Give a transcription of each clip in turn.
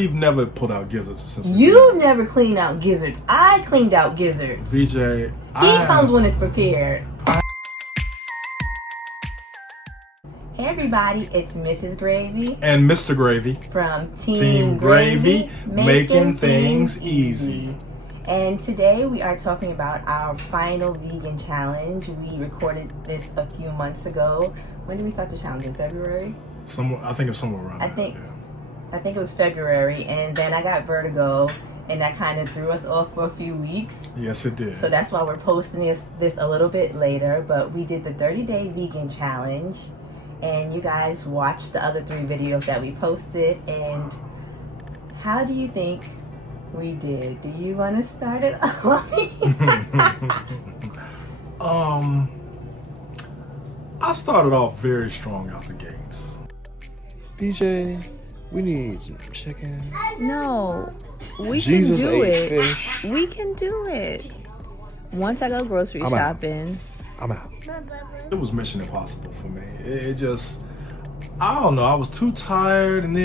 We've never pulled out gizzards since. You never cleaned out gizzards. I cleaned out gizzards. BJ, He comes when it's prepared. Hey everybody, it's Mrs. Gravey and Mr. Gravey from Team Gravey, making things easy. And today we are talking about our final vegan challenge. We recorded this a few months ago. When did we start the challenge? In February? I think it's somewhere around I think it was February, and then I got vertigo, and that kind of threw us off for a few weeks. Yes, it did. So that's why we're posting this a little bit later. But we did the 30-day vegan challenge, and you guys watched the other 3 videos that we posted. And how do you think we did? Do you want to start it off? I started off very strong out the gates. BJ, we need some chicken. No, we Jesus can do ate it. fish. We can do it. Once I go grocery I'm out. shopping. I'm out. It was mission impossible for me. It just, I don't know, I was too tired, and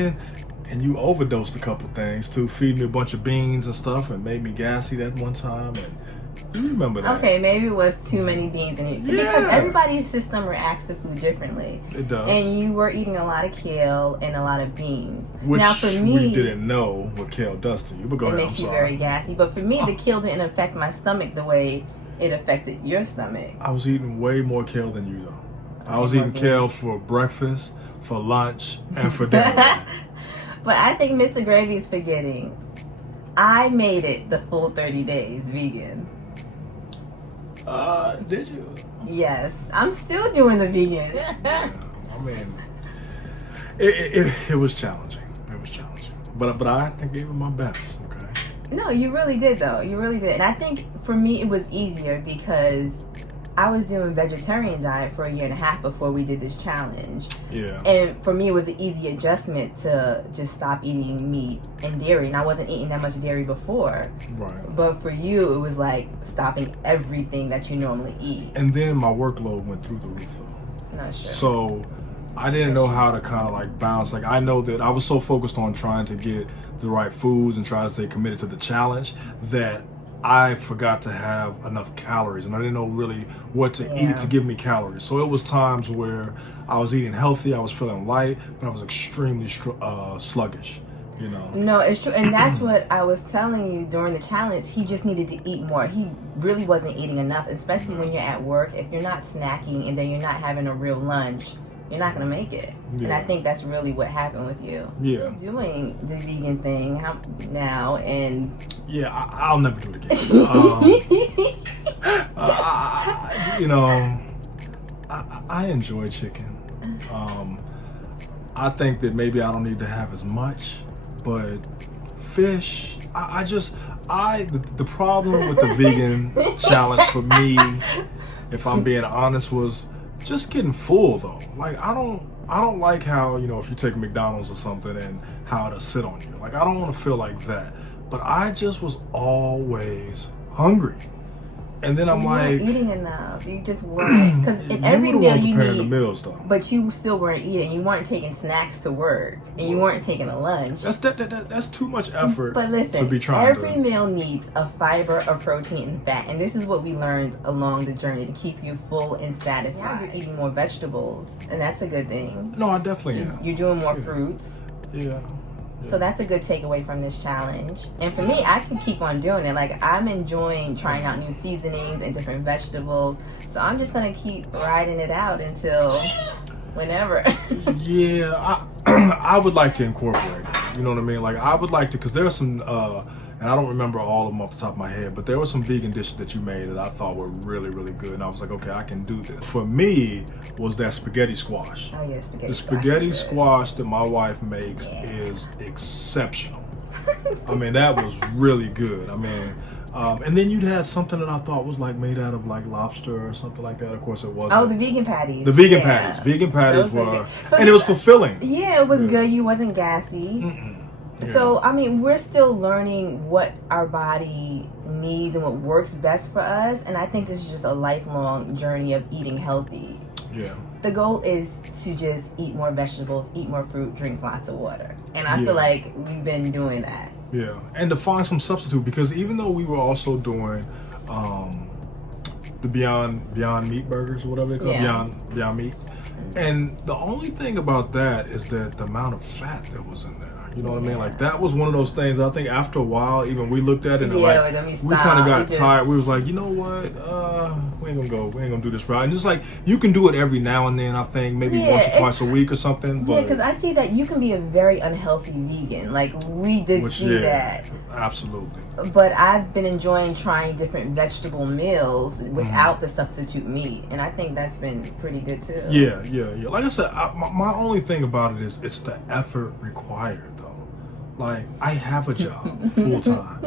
you overdosed a couple things too, feed me a bunch of beans and stuff and made me gassy that one time. And you remember that? Okay, maybe it was too many beans in it. Yeah. Because everybody's system reacts to food differently. It does. And you were eating a lot of kale and a lot of beans. Which now for me, we didn't know what kale does to you. But go it ahead, makes I'm you sorry. very gassy. But for me, the kale didn't affect my stomach the way it affected your stomach. I was eating way more kale than you though. I was more eating beans. kale for breakfast, for lunch, and for dinner. But I think Mr. Gravey's forgetting. I made it the full 30 days vegan. Did you? Yes, I'm still doing the vegan. I mean, it was challenging. It was challenging. But I think I gave it my best. Okay. No, you really did though. You really did. And I think for me it was easier because I was doing vegetarian diet for 1.5 years before we did this challenge. Yeah. And for me it was an easy adjustment to just stop eating meat and dairy. And I wasn't eating that much dairy before. Right. But for you it was like stopping everything that you normally eat. And then my workload went through the roof though. No, sure. So I didn't know how to kind of like bounce. Like I know that I was so focused on trying to get the right foods and try to stay committed to the challenge that I forgot to have enough calories, and I didn't know really what to eat to give me calories. So it was times where I was eating healthy, I was feeling light, but I was extremely sluggish, you know. No, it's true. And that's what I was telling you during the challenge. He just needed to eat more. He really wasn't eating enough, especially when you're at work. If you're not snacking and then you're not having a real lunch, you're not going to make it. Yeah. And I think that's really what happened with you. Yeah. You're doing the vegan thing now, and Yeah, I'll never do it again. You know, I enjoy chicken. I think that maybe I don't need to have as much, but fish, the problem with the vegan challenge for me, if I'm being honest, was just getting full though. Like I don't like how, you know, if you take McDonald's or something and how it'll sit on you. Like I don't want to feel like that. But I just was always hungry. And then I'm you like, weren't eating enough. You just weren't. Because in every you were the meal one you preparing need, the meals though. but you still weren't eating. You weren't taking snacks to work, and you weren't taking a lunch. That's too much effort. But listen, to be trying every to. meal needs a fiber, a protein, and fat. And this is what we learned along the journey to keep you full and satisfied. You're eating more vegetables, and that's a good thing. No, I definitely am. You're doing more fruits. Yeah. So that's a good takeaway from this challenge. And for me, I can keep on doing it. Like, I'm enjoying trying out new seasonings and different vegetables. So I'm just going to keep riding it out until whenever. Yeah, I would like to incorporate it. You know what I mean? Like, I would like to, because there are some, and I don't remember all of them off the top of my head, but there were some vegan dishes that you made that I thought were really, really good. And I was like, okay, I can do this. For me, was that spaghetti squash. Oh, yeah, spaghetti The squash spaghetti is good. squash that my wife makes is exceptional. I mean, that was really good. I mean, and then you'd had something that I thought was like made out of like lobster or something like that. Of course, it wasn't. Oh, the vegan patties. The vegan Yeah. patties. Vegan patties Those are were, good. So and it was fulfilling. Yeah, it was good. You wasn't gassy. Yeah. So, I mean, we're still learning what our body needs and what works best for us. And I think this is just a lifelong journey of eating healthy. Yeah. The goal is to just eat more vegetables, eat more fruit, drink lots of water. And I Yeah. feel like we've been doing that. Yeah, and to find some substitute, because even though we were also doing the Beyond Meat burgers or whatever they call it, Yeah. Beyond Meat, and the only thing about that is that the amount of fat that was in there. You know what I mean? Like that was one of those things. I think after a while, even we looked at it and Yeah, then we we kind of stopped. got It just- tired. We was like, you know what? We ain't gonna do this right. And just like you can do it every now and then. I think maybe Yeah, once or twice a week or something. Yeah, But because I see that you can be a very unhealthy vegan. Like, we did see that. Absolutely. But I've been enjoying trying different vegetable meals without the substitute meat. And I think that's been pretty good too. Yeah. Like I said, my only thing about it is it's the effort required, though. Like, I have a job full time,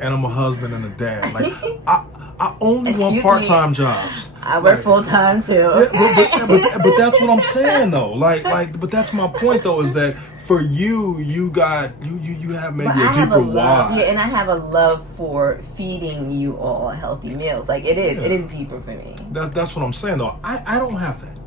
and I'm a husband and a dad. Like, I only want Excuse me. part-time jobs. I work Like, full time too. Yeah, but that's what I'm saying though. But that's my point though, is that for you have maybe But a I have a deeper love, why. yeah, and I have a love for feeding you all healthy meals. Like it is deeper for me. That's what I'm saying though. I don't have that.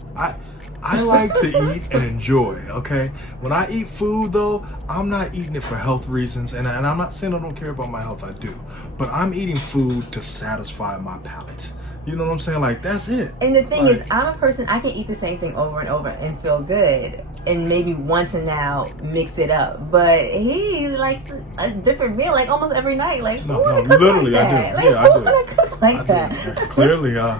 I like to eat and enjoy, okay? When I eat food though, I'm not eating it for health reasons, and I'm not saying I don't care about my health, I do. But I'm eating food to satisfy my palate. You know what I'm saying? Like, that's it. And the thing Like, is, I'm a person, I can eat the same thing over and over and feel good. And maybe once in a now mix it up. But he likes a different meal, like almost every night. Like, who wanna cook literally, like I that? do. Like, Yeah, I who do. wanna cook like I that? do. Clearly, I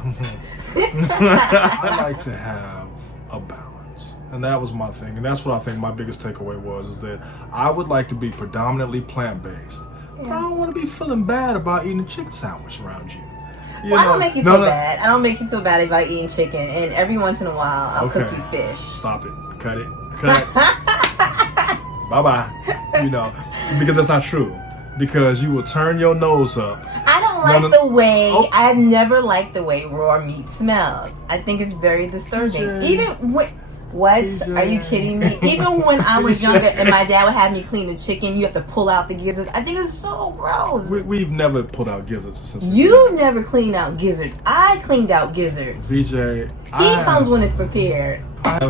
like to have a balance, and that was my thing, and that's what I think my biggest takeaway was, is that I would like to be predominantly plant-based, but I don't want to be feeling bad about eating a chicken sandwich around you. Well, I don't make you feel bad. I don't make you feel bad about eating chicken. And every once in a while, I'll cook you fish. Stop it. Cut it. Bye-bye. You know, because that's not true. Because you will turn your nose up. I don't like the way, I've never liked the way raw meat smells. I think it's very disturbing. PJ. Even when, what? PJ. Are you kidding me? Even when I was younger and my dad would have me clean the chicken, you have to pull out the gizzards. I think it's so gross. We've never pulled out gizzards since. You never cleaned out gizzards. I cleaned out gizzards. VJ, He comes when it's prepared.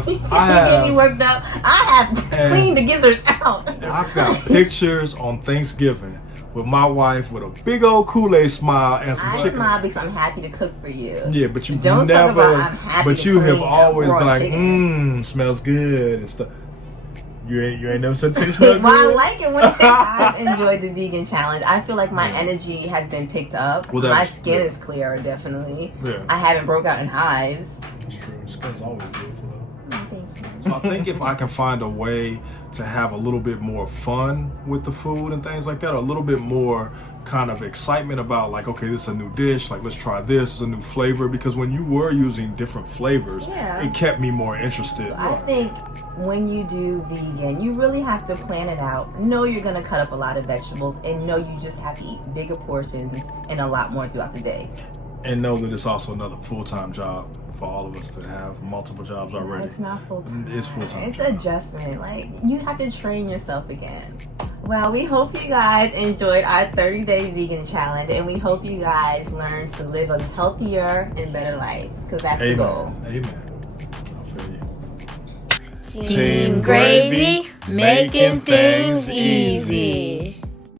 He said I he have- getting worked up. I have cleaned the gizzards out. I've got pictures on Thanksgiving with my wife with a big old Kool-Aid smile and some I chicken. smile because I'm happy to cook for you. Yeah, but you Don't never. talk about I'm happy but to you have clean up always raw been like, chicken. smells good and stuff. You ain't never said chicken smell good. Well, I like it when I've enjoyed the vegan challenge. I feel like my energy has been picked up. Well, my that's- skin yeah. is clearer, definitely. Yeah. I haven't broke out in hives. That's true. Skin's always beautiful though. Oh, thank you. So I think if I can find a way to have a little bit more fun with the food and things like that, a little bit more kind of excitement about like, okay, this is a new dish, like let's try this, is a new flavor, because when you were using different flavors, Yeah. it kept me more interested. So I think when you do vegan, you really have to plan it out. Know you're going to cut up a lot of vegetables, and know you just have to eat bigger portions and a lot more throughout the day. And know that it's also another full-time job for all of us that have multiple jobs already. It's not full-time. It's full-time. It's adjustment. Like, you have to train yourself again. Well, we hope you guys enjoyed our 30-day vegan challenge, and we hope you guys learn to live a healthier and better life, because that's the goal. Amen. I feel you. Team Gravey, making things easy.